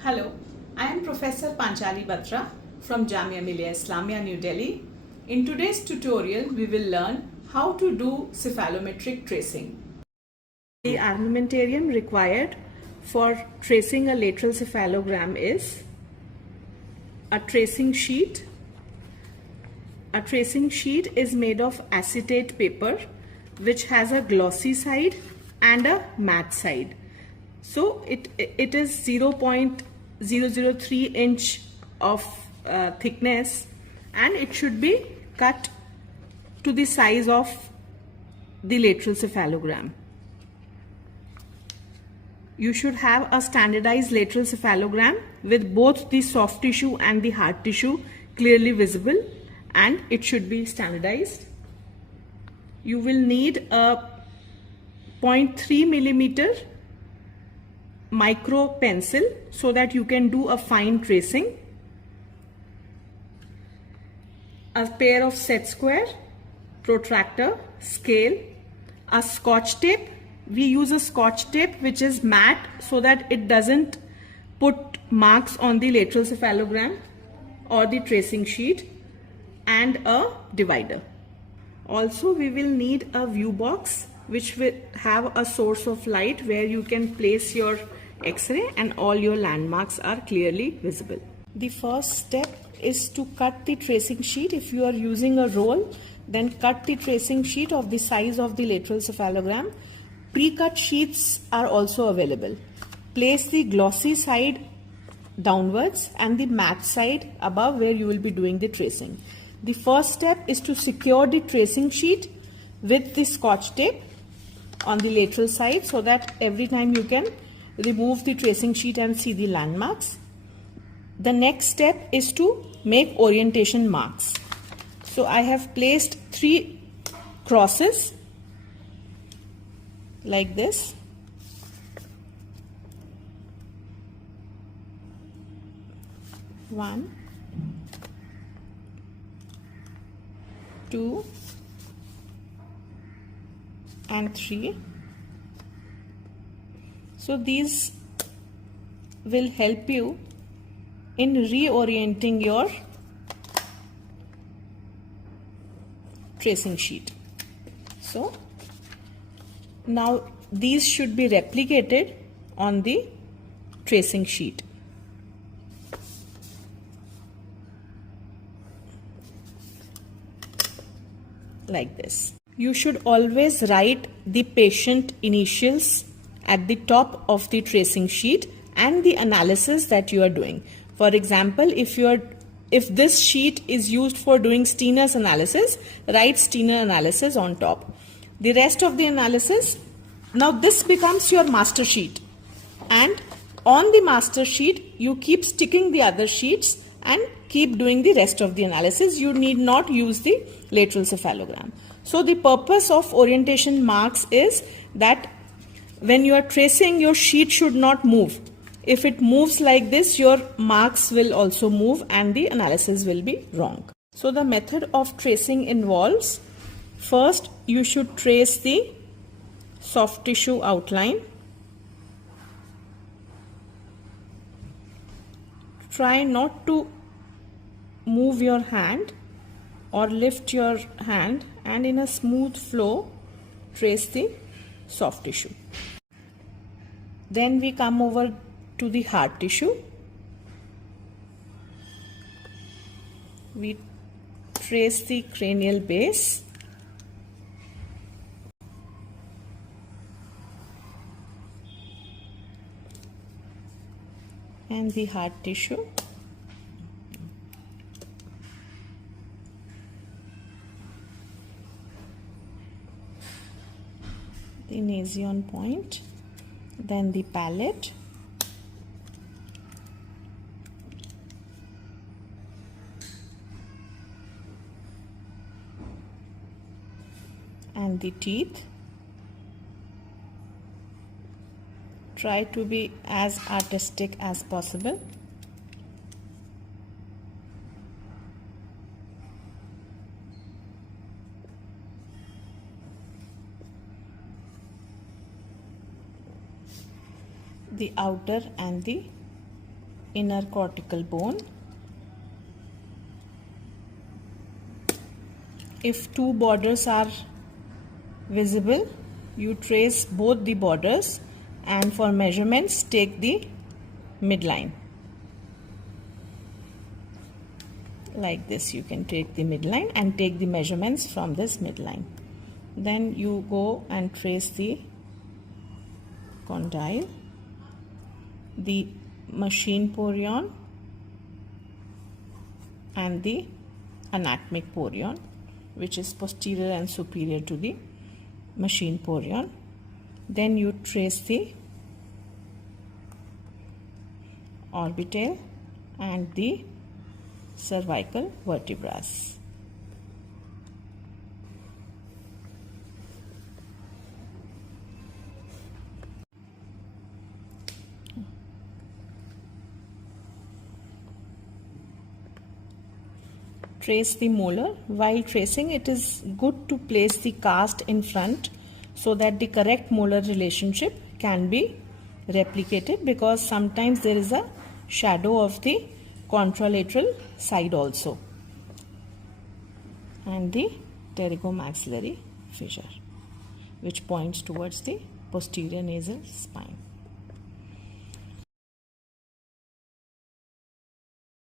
Hello, I am Professor Panchali Batra from Jamia Millia Islamia, New Delhi. In today's tutorial, we will learn how to do cephalometric tracing. The armamentarium required for tracing a lateral cephalogram is a tracing sheet. A tracing sheet is made of acetate paper which has a glossy side and a matte side. So it is 0.003 inch of thickness, and it should be cut to the size of the lateral cephalogram. You should have a standardized lateral cephalogram with both the soft tissue and the hard tissue clearly visible, and it should be standardized. You will need a 0.3 millimeter micro pencil so that you can do a fine tracing, a pair of set square, protractor, scale, a scotch tape. We use a scotch tape which is matte so that it doesn't put marks on the lateral cephalogram or the tracing sheet, and a divider. Also, we will need a view box which will have a source of light where you can place your X-ray and all your landmarks are clearly visible. The first step is to cut the tracing sheet. If you are using a roll, then cut the tracing sheet of the size of the lateral cephalogram. Pre-cut sheets are also available. Place the glossy side downwards and the matte side above where you will be doing the tracing. The first step is to secure the tracing sheet with the scotch tape on the lateral side so that every time you can remove the tracing sheet and see the landmarks. The next step is to make orientation marks. So I have placed 3 crosses like this. One, 2 and 3. So these will help you in reorienting your tracing sheet. So now these should be replicated on the tracing sheet. Like this. You should always write the patient initials at the top of the tracing sheet and the analysis that you are doing. For example, if this sheet is used for doing Steiner's analysis, write Steiner analysis on top. The rest of the analysis, now this becomes your master sheet, and on the master sheet you keep sticking the other sheets and keep doing the rest of the analysis. You need not use the lateral cephalogram. So the purpose of orientation marks is that when you are tracing, your sheet should not move. If it moves like this, your marks will also move and the analysis will be wrong. So the method of tracing involves, first you should trace the soft tissue outline. Try not to move your hand or lift your hand, and in a smooth flow trace the soft tissue. Then we come over to the hard tissue. We trace the cranial base. And the hard tissue. The nasion point, then the palate, and the teeth. Try to be as artistic as possible. the outer and the inner cortical bone. If two borders are visible, you trace both the borders, and for measurements take the midline. Like this, you can take the midline and take the measurements from this midline. Then you go and trace the condyle, the machine porion and the anatomic porion, which is posterior and superior to the machine porion. Then you trace the orbital and the cervical vertebrae. Trace the molar. While tracing, it is good to place the cast in front so that the correct molar relationship can be replicated, because sometimes there is a shadow of the contralateral side also, and the pterygomaxillary fissure which points towards the posterior nasal spine.